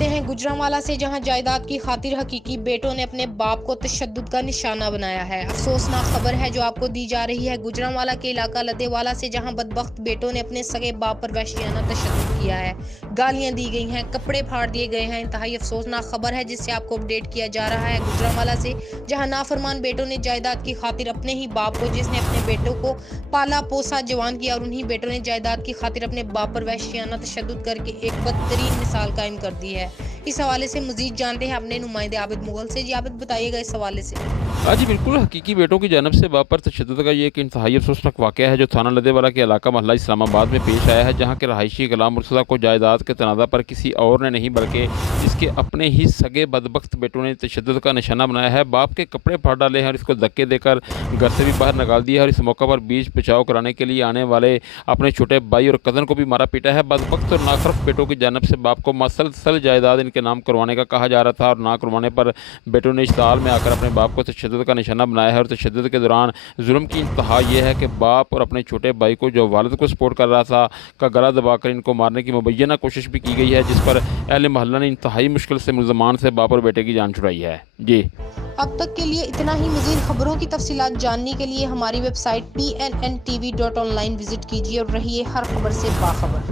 जानते हैं गुजरांवाला से, जहां जायदाद की खातिर हकीकी बेटों ने अपने बाप को तशद्दुद का निशाना बनाया है। अफसोसनाक खबर है जो आपको दी जा रही है गुजरांवाला के इलाका लदेवाला से, जहां बदबख्त बेटों ने अपने सगे बाप पर वहशियाना तशद्दुद किया है। गालियां दी गई हैं, कपड़े फाड़ दिए गए हैं। इंतहाई अफसोसनाक खबर है जिससे आपको अपडेट किया जा रहा है गुजरांवाला से, जहां नाफरमान बेटों ने जायदाद की खातिर अपने ही बाप को, जिसने अपने बेटों को पाला पोसा जवान किया, और उन्हीं बेटों ने जायदाद की खातिर अपने बाप पर वहशियाना तशद्दुद करके एक बदतरीन मिसाल कायम कर दी है। इस हवाले से मजीद जानते हैं अपने नुमाइंदे आबिद मुगल से। जी आबिद, बताइएगा इस हवाले से। हाँ जी, बिल्कुल हकीकी बेटों की जानब से बाप पर तशद्दुद का ये एक इंतहाई अफसोसनाक वाक़या है जो थाना लदेवाला के इलाका मोहल्ला इस्लामाबाद में पेश आया है, जहाँ के रहायशी गुलाम मुर्तज़ा को जायदाद के तनाज़ा पर किसी और ने नहीं बल्कि इसके अपने ही सगे बदबख्त बेटों ने तशद्दुद का निशाना बनाया है। बाप के कपड़े फाड़ डाले हैं और इसको धक्के देकर घर से भी बाहर निकाल दिया है, और इस मौका पर बीच बचाव कराने के लिए आने वाले अपने छोटे भाई और कज़न को भी मारा पीटा है। बदबख्त और नाखरफ बेटों की जानब से बाप को मसलसल जायदाद इनके नाम करवाने का कहा जा रहा था, और ना करवाने पर बेटों ने इश्ताल में आकर अपने बाप को तशद्दुद का निशाना बनाया है। और तशद्दुद के दौरान जुल्म की इंतहा यह है कि बाप और अपने छोटे भाई को, जो वालिद को सपोर्ट कर रहा था, का गला दबाकर इनको मारने की मुबैना कोशिश भी की गई है, जिस पर अहले मोहल्ला ने इंतहाई मुश्किल से मुल्ज़मान से बाप और बेटे की जान छुड़ाई है। जी, अब तक के लिए इतना ही। मज़ीद खबरों की तफसीलात जानने के लिए हमारी वेबसाइट pnntv.online विजिट कीजिए और रहिए हर खबर से बाखबर।